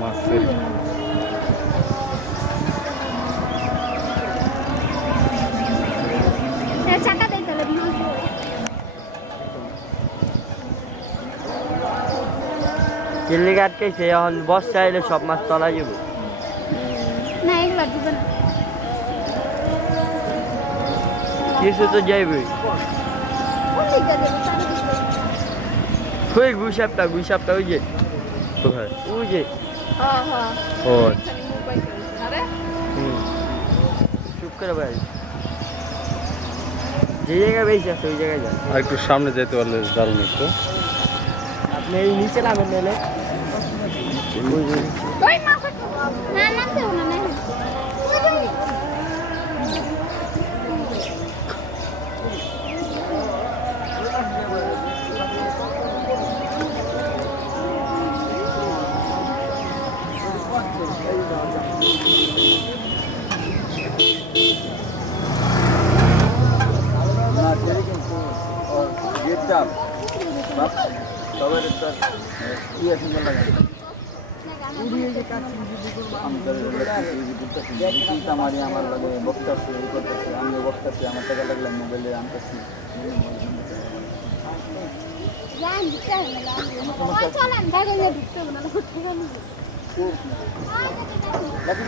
মাছের চাকা দেই তাহলে চিল্লি কাটকেছে এখন বর্ষা এলে সব মাছ তলা যাবে না এগুলো দিবে না কিছু তো যাইবে ওই গুইসাপটা ওই যে কোথায় ওই যে ও চুপ করে ভাই যে জায়গায় বেশি আছে ওই জায়গায় যান আর একটু সামনে যেতে পারলে দারুণ একটু আপনি এই নিচে নামেন নিলে ওই মাছ না নামতে না না আমার লাগে বক্তাছি করতেছি আমিও বক্তাছি আমার টাকা লাগলে মোবাইলে আনতেছি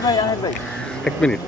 ভাই আনেক ভাই 1 মিনিট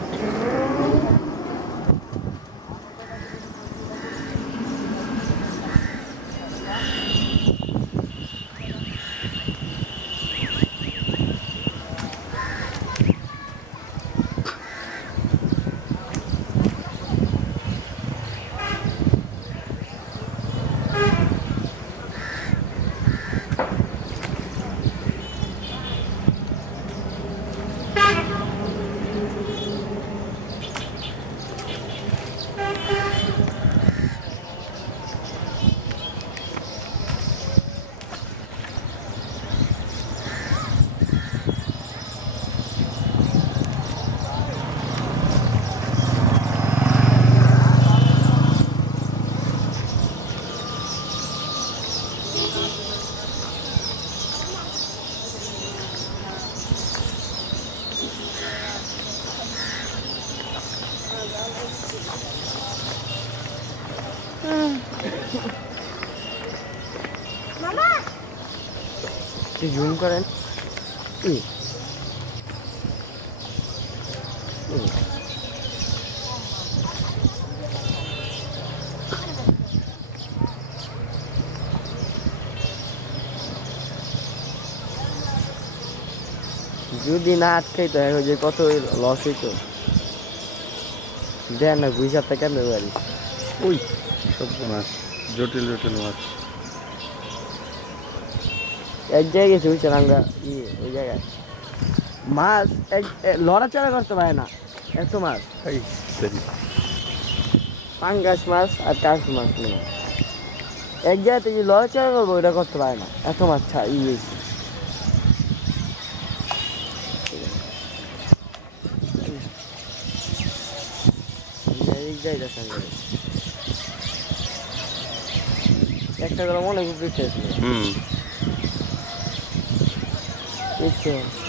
জুম করেন যদি না আটকাই তো যে কত লস হইতো দেন না গুইসাপটা কেন পারি ওই সব মাছ জটিল মাছ এক জায়গায় গেছে বুঝছেন আমরা ওই জায়গায় মাছ লড়াচড়া করতে পারে না এত মাছ এই সরি পাঙ্গাস মাছ আর কাশ মাছ নিয়ে এক জায়গাতে যে লড়াচড়া করবো ওইটা করতে পারে না এত মাছ ইয়েছে একটা করে মনে খুব দিতে হুম দেখছো